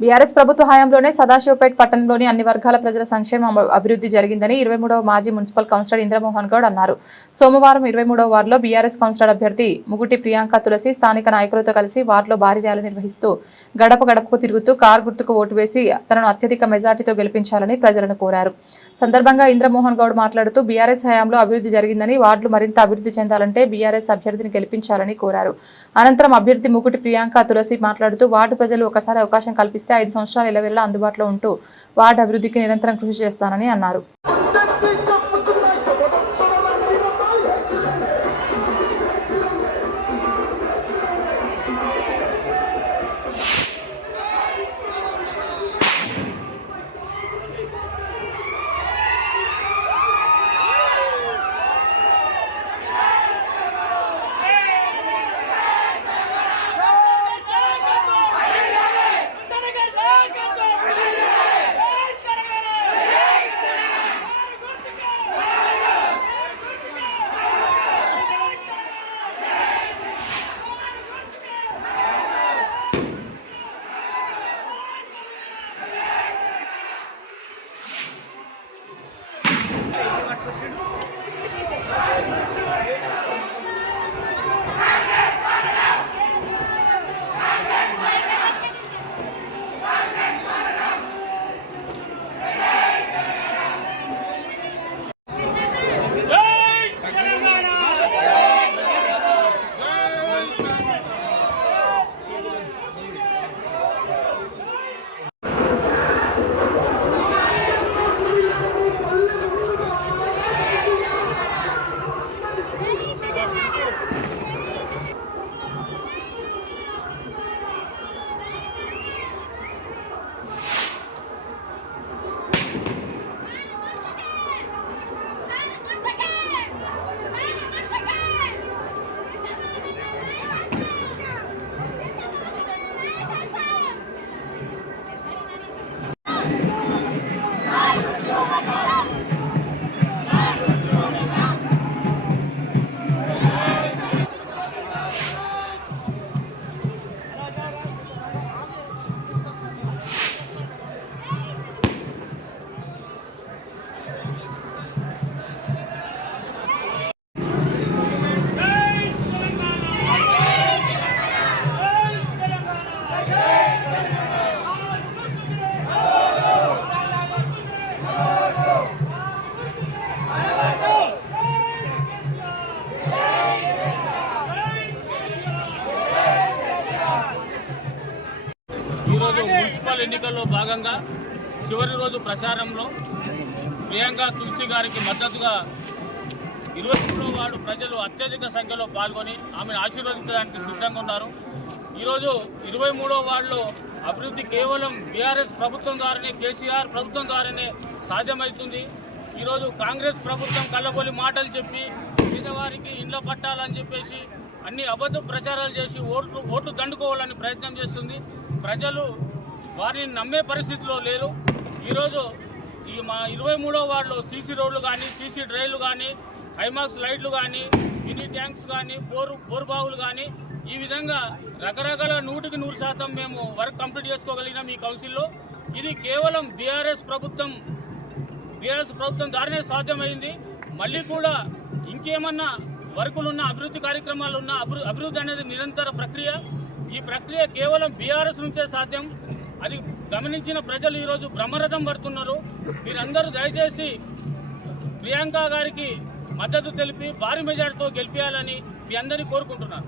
BRS ప్రభుత్వ హయాంలోనే సదాశివపేట పట్టణంలోని అన్ని వర్గాల ప్రజల సంక్షేమ అభివృద్ధి జరిగిందని 23వ మాజీ మున్సిపల్ కౌన్సిలర్ ఇంద్రమోహన్ గౌడ్ అన్నారు. సోమవారం 23వ వార్డులో బీఆర్ఎస్ కౌన్సిలర్ అభ్యర్థి ముగుటి ప్రియాంక తులసి స్థానిక నాయకులతో కలిసి వార్డులో భారీ ర్యాలీ నిర్వహిస్తూ గడప గడపకు తిరుగుతూ కారు గుర్తుకు ఓటు వేసి తనను అత్యధిక మెజార్టీతో గెలిపించాలని ప్రజలను కోరారు. సందర్భంగా ఇంద్రమోహన్ గౌడ్ మాట్లాడుతూ బీఆర్ఎస్ హయాంలో అభివృద్ధి జరిగిందని వార్డులు మరింత అభివృద్ధి చెందాలంటే బీఆర్ఎస్ అభ్యర్థిని గెలిపించాలని కోరారు. అనంతరం అభ్యర్థి ముగుటి ప్రియాంక తులసి మాట్లాడుతూ వార్డు ప్రజలు ఒకసారి అవకాశం కల్పిస్తే 5 సంవత్సరాలు ఇళ్లవేళ అందుబాటులో ఉంటూ వార్డు అభివృద్ధికి నిరంతరం కృషి చేస్తానని అన్నారు. ఈరోజు మున్సిపల్ ఎన్నికల్లో భాగంగా చివరి రోజు ప్రచారంలో ప్రియాంక తులసి గారికి మద్దతుగా 23వ వార్డు ప్రజలు అత్యధిక సంఖ్యలో పాల్గొని ఆమెను ఆశీర్వదించడానికి సిద్ధంగా ఉన్నారు. ఈరోజు 23వ వార్డులో అభివృద్ధి కేవలం బీఆర్ఎస్ ప్రభుత్వం ద్వారానే, కేసీఆర్ ప్రభుత్వం ద్వారానే సాధ్యమవుతుంది. ఈరోజు కాంగ్రెస్ ప్రభుత్వం కళ్ళబొలి మాటలు చెప్పి పేదవారికి ఇండ్ల పట్టాలని చెప్పేసి అన్ని అబద్ధ ప్రచారాలు చేసి ఓట్లు దండుకోవాలని ప్రయత్నం చేస్తుంది. ప్రజలు వారిని నమ్మే పరిస్థితిలో లేరు. ఈరోజు మా 23వ వార్డులో సీసీ రోడ్లు కానీ, సీసీ డ్రైన్లు కానీ, ఐమాక్స్ లైట్లు కానీ, మినీ ట్యాంక్స్ కానీ, బోరుబావులు కానీ, ఈ విధంగా రకరకాల 100% మేము వర్క్ కంప్లీట్ చేసుకోగలిగినాం ఈ కౌన్సిల్లో. ఇది కేవలం బీఆర్ఎస్ ప్రభుత్వం ద్వారానే సాధ్యమైంది. మళ్ళీ కూడా ఇంకేమన్నా వర్కులున్న, అభివృద్ధి కార్యక్రమాలున్న, అభివృద్ధి అనేది నిరంతర ప్రక్రియ. ఈ ప్రక్రియ కేవలం బీఆర్ఎస్ నుంచే సాధ్యం. అది గమనించిన ప్రజలు ఈరోజు బ్రహ్మరథం పడుతున్నారు. మీరందరూ దయచేసి ప్రియాంక గారికి మద్దతు తెలిపి భారీ మెజార్టీతో గెలిపించాలని మీ అందరినీ కోరుకుంటున్నాను.